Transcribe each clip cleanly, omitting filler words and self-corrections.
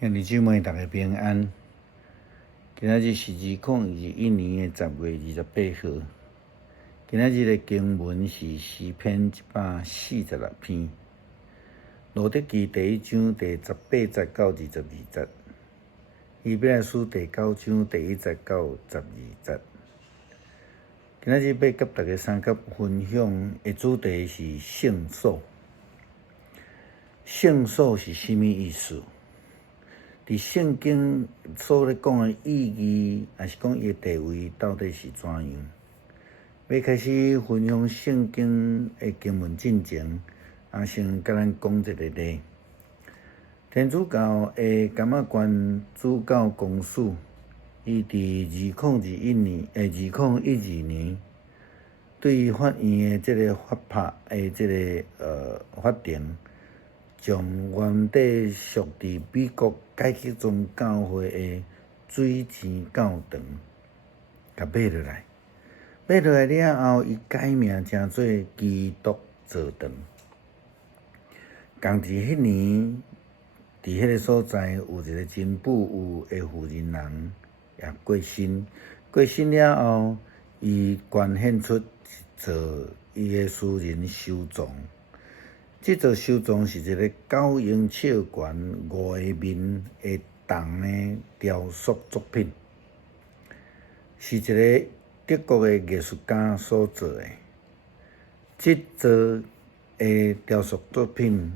兄弟姊妹，大家平安。今仔日是2021年的10月28号。今仔日的经文是诗篇146篇，路得记第1章第18节到22节，希伯来书第9章第1节到12节。今仔日要甲大家三角分享的主题是圣所。圣所是甚么意思？伫圣经所咧讲的意义，还是讲伊的地位，到底是怎样？要开始分享圣经的经文进前，先甲咱讲一个例。天主教的感觉观主教公使，伊伫2012年，对法院的这个法拍的这个法庭，将原底属伫美国改革宗教会的水钱教堂，甲买落来。买落来了后，伊改名称做基督座堂。同伫迄年，伫迄个所在有一个真富有的富人人也过身。过身了后，伊捐献出一座伊的私人收藏。这座收藏是一个9英尺悬、5个面的铜的雕塑作品，是一个德国的艺术家所做的。这座的雕塑作品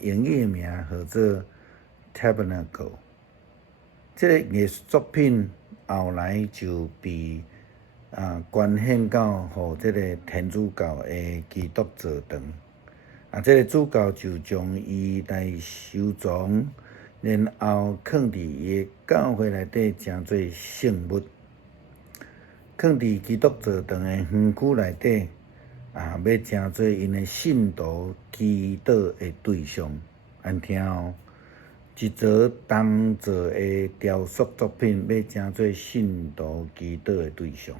英语的名叫做 Tabernacle。这个艺术作品后来就被捐献到予这个天主教的基督座堂。这个主教就将伊来收藏，然后放伫伊的教会内底，称做圣物。放伫基督座堂的园区内底，要称做因的信徒祈祷的对象。安听哦，一座铜做的雕塑作品，要称做信徒祈祷的对象。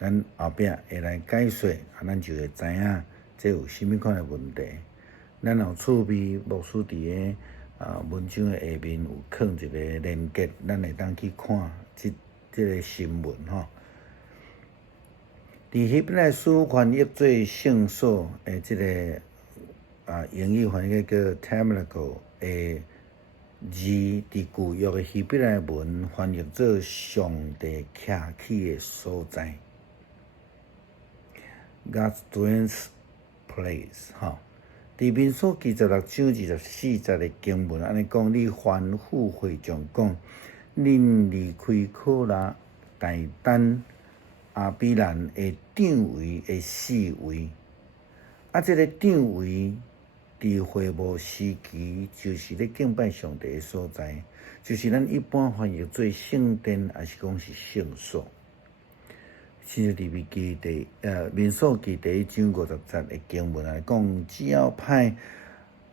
咱后壁会来解说，咱就会知影这有甚物款的问题。咱有趣味牧师伫个文章的下面有放一个连结，咱会当去看这个新闻吼。伫希伯来书翻译做圣所的这个英语翻译叫 Tabernacle 的字，伫旧约的希伯来文翻译做上帝徛起的所在 ，God's dwelling place 吼。伫民数记16章24节的经文安尼讲：你吩咐会众讲，恁离开可拉、大丹、阿比兰的长位的4位。这个长位伫会幕时期，就是咧敬拜上帝的所在，就是咱一般翻译做圣殿，还是讲是圣所。是利未记民数记第1章50节的经文来讲，只要派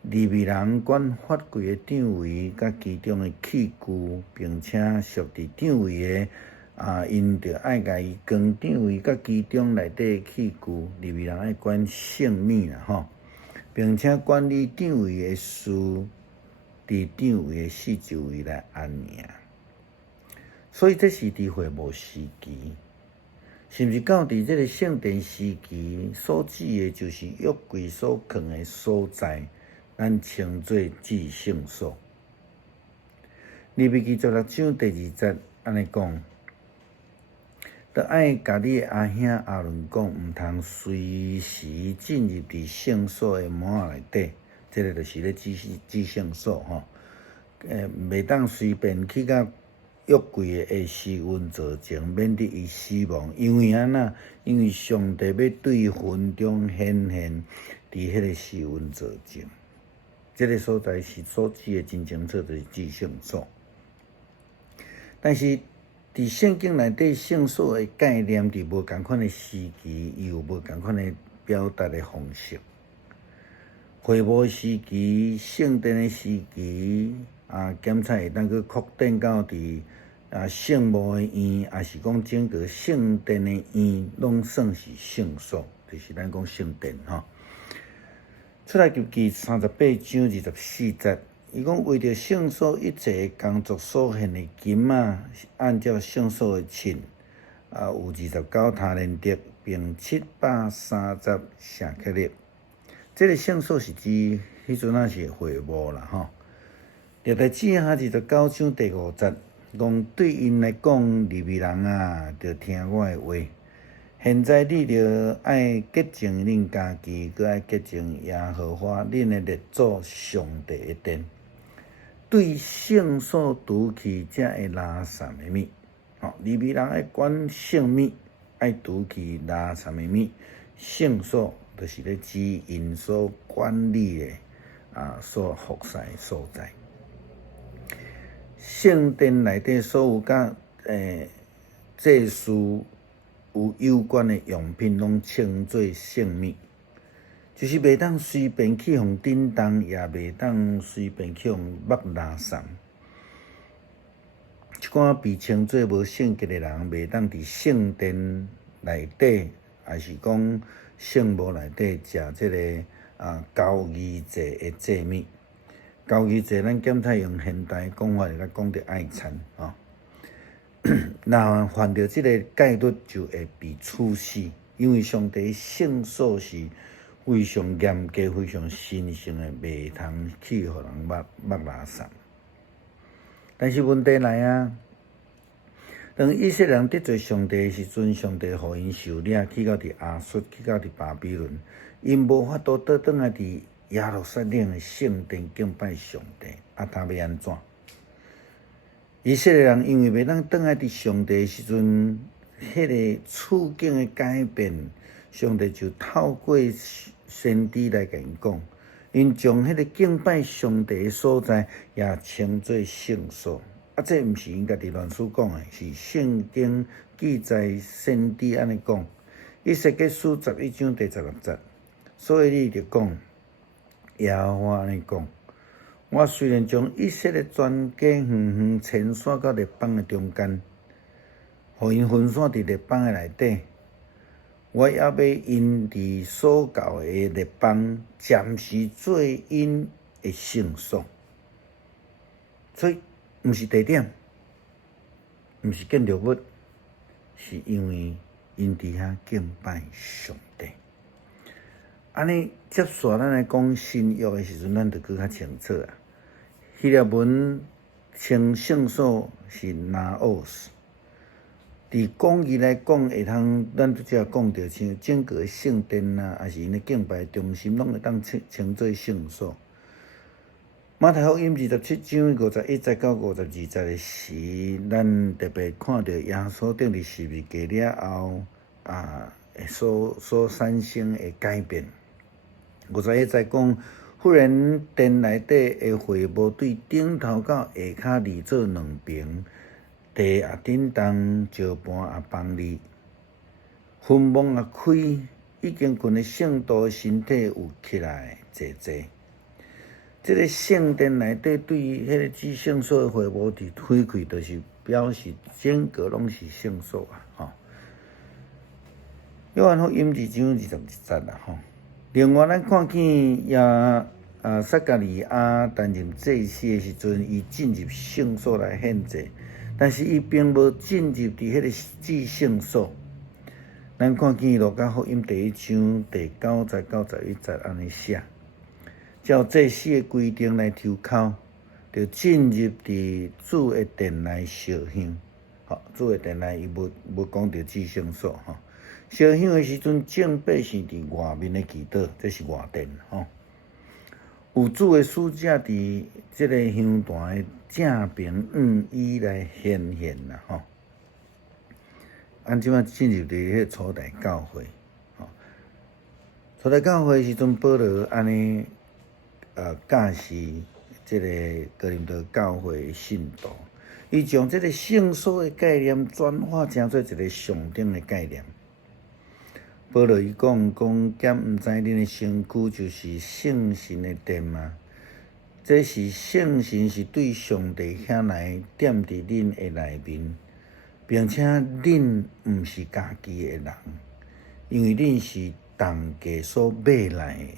利未人管法柜的长位，甲其中的器具，并且属伫长位的因着爱甲伊光长位甲其中内底的器具，利未人爱管圣物啦吼，并且管理长位的事，伫长位的四周围来安营。所以这是伫会幕时期。是毋是到伫这个圣殿时期所指的，就是约柜所放的所在，咱称作至圣所。利未记16章第2节安尼讲，著爱甲你的阿兄亚伦讲，毋通随时进入伫圣所的门内底，这个就是咧指圣所吼。袂当随便去甲约柜的时运做前，免得伊死亡。因为安那？因为上帝要对云中显现，伫迄个时运做前。这个所在是所指的真清楚，就是至圣所。但是伫圣经内底圣所的概念，伫无共款的时期，伊有无共款的表达的方式。会幕时期、圣殿的时期，检查会当去扩展到伫圣墓的院，也是讲整个圣殿的院，拢算是圣所，就是咱讲圣殿吼。出来记38章24节，伊讲为着圣所一切工作所献的金仔，按照圣所的称，有29他连得，并730舍客勒。这个圣所是指迄阵仔是会幕啦吼。历代志下29章第5节，讲对因来讲，利未人啊，着听我的话。现在你着爱洁净恁家己，佮爱洁净耶和华恁的列祖上帝的殿。对圣所除去才会拉散的物，利未人爱管圣物，爱除去拉散的物。圣所就是咧指因所管理的所服侍的所在。圣殿内底所有甲祭祀有关的用品，拢称作圣物。就是袂当随便去互叮当，也袂当随便去互抹垃圾。一寡被称作无圣洁的人，袂当伫圣殿内底，还是讲圣墓内底食这个交易祭的祭物。交易祭咱检太用现代讲法来讲着爱餐啊。若犯着这个戒律，就会被处死，因为上帝圣所是非常严格、非常神圣的，袂通去互人抹垃圾。但是问题来啊，当以色列人得罪上帝的时阵，上帝互因受掠，去到伫亚述，去到伫巴比伦，因无法度倒转来伫耶路撒冷的圣殿敬拜上帝，他要安怎？以色列人因为袂当倒来伫上帝的时阵，迄个处境的改变，上帝就透过先知来甲因讲，因将迄个敬拜上帝的所在也称作圣所。这毋是因家己乱书讲的，是圣经记载先知安尼讲。以西结书11章第16节，所以你就讲，耶和华安尼讲。我虽然将以色列全家远远迁徙到列邦的中间，互因分散伫列邦的内底，我也要因伫所教的列邦暂时做因的圣所。所以，毋是地点，毋是建筑物，是因为因伫遐敬拜上帝。安尼接续咱来讲新约的时阵，咱就更较清楚啊。希腊文称圣所是 naos， 伫广义来讲，会通咱拄则讲到像整个圣殿啊，还是因的敬拜中心，拢会当称作圣所。马太福音27章51节到52节的时，咱特别看到耶稣顶伫十字架了后所产生的改变。51节讲，忽然殿内底的会幕对顶头到下骹二做两边，地也震动，石盘也崩裂，坟墓也开，已经困的圣徒的身体有起来坐坐。这个圣殿内底对于迄个至圣所的会幕伫开开，就是表示整个拢是圣所啊！约翰福音2章21节啦吼。另外，咱看见撒加利亚担任祭司的时阵，伊进入圣所来献祭，但是伊并无进入伫迄个至圣所。咱看见路加福音1章第9节到11节安尼写。照祭司的规定来抽口，就进入伫主的殿内烧香。主的殿内伊无讲到至圣所吼。烧香的时阵，正百姓伫外面的祈祷，这是外殿吼。有主的使者伫这个香坛的正边伊来显现啦吼。即摆进入伫迄初代教会，初代教会时阵，保罗安尼教示这个哥林多教会的信徒，伊将这个圣所的概念转化成做一个上顶的概念。保罗伊讲，兼毋知恁的身躯就是圣神的殿吗？这是圣神是对上帝遐来踮伫恁的内面，并且恁毋是家己的人，因为恁是同价所买来的。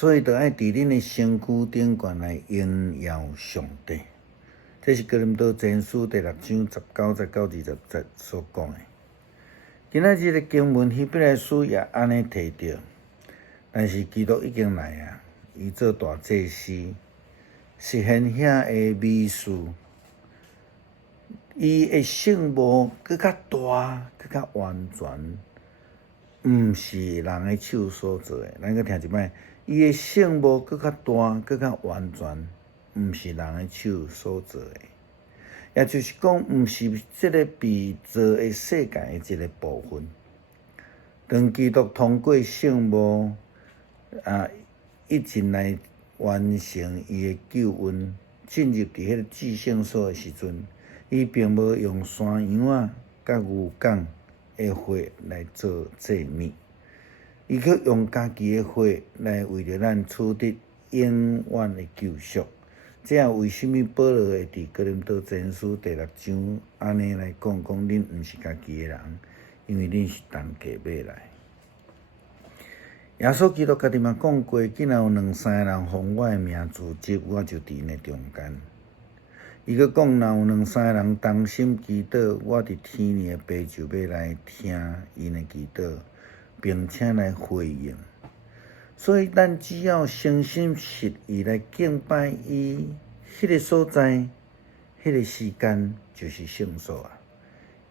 所以，就爱伫恁的身躯顶悬来荣耀上帝。这是哥林多前书第6章19、19、20节所讲的。今仔日的经文，希伯来书也安尼提到，但是基督已经来啊，伊做大祭司，实现遐的美事。伊的圣母更较大、更较完全，毋是人的手所做的。咱搁听一摆，伊的圣母更较大、更较完全，毋是人的手所做的。也就是讲，毋是这个被造的世界的一个部分。当基督通过圣母一进来完成伊的救恩，进入伫迄个至圣所的时阵，伊并无用山羊仔甲牛犅的血来做祭物，伊却用家己的血来为着咱取得永远的救赎。这也为什么保罗会伫哥林多前书第6章安尼来讲恁毋是家己的人，因为恁是同价买来。耶稣基督家己嘛讲过，既然有2、3个人奉我的名自集，我就伫因中间。伊阁讲，若有2、3个人同心祈祷，我伫天里的爸就要来听因的祈祷，并且来回应。所以，咱只要诚心实意来敬拜伊，迄个所在、迄个时间就是圣所啊！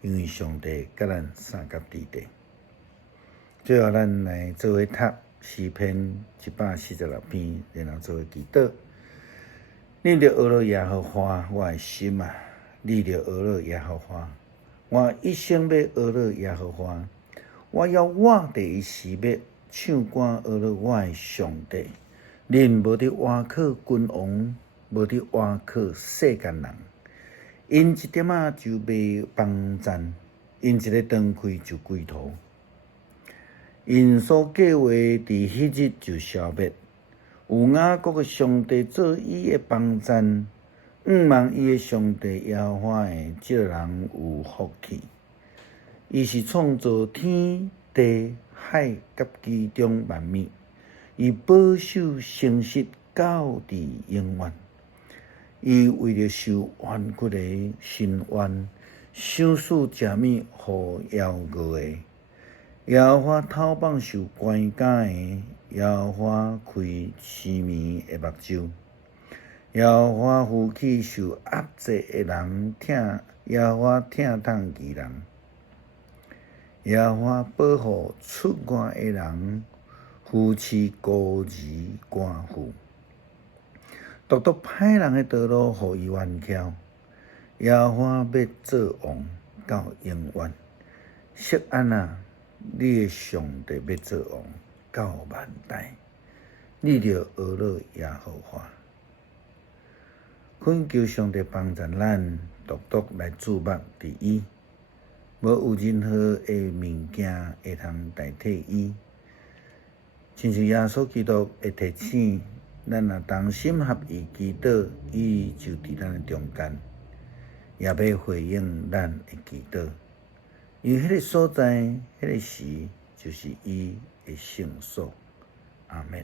因为上帝甲咱三甲伫地。最后，咱来做伙读诗篇146篇，然后做伙祈祷。你着学了耶和华我的心啊！你着学了耶和华，我一生要学了耶和华。我要我第一时要唱歌学了我的上帝。恁无伫挖靠君王，无伫挖靠世间人，因一点仔就袂帮赞，因一个断开就归头。因所计划伫迄日就消灭。有雅各的上帝做伊的帮赞，望伊的上帝耶和华的即个人有福气。伊是创造天地海甲其中万物，伊保守诚实到伫永远。伊为着受冤屈的伸冤，想使食物互妖恶的。耶和华透放受关家的，耶和华开失眠的目睭。耶和华扶起受压制的人，耶和华疼痛其人。耶和华保护出外的人，扶持孤儿寡妇。独独歹人的道路，互伊弯翘。耶和华要做王到永远。錫安啊，你的上帝要做王到万代，你着学了耶和华。恳求上帝帮助咱，独独来注目伫伊，无有任何的物件会通代替伊。亲像耶稣基督会提醒咱，若同心合意祈祷，伊就伫咱的中间，也要回应咱的祈祷。因为迄个所在、迄个时，就是伊的圣所。阿们。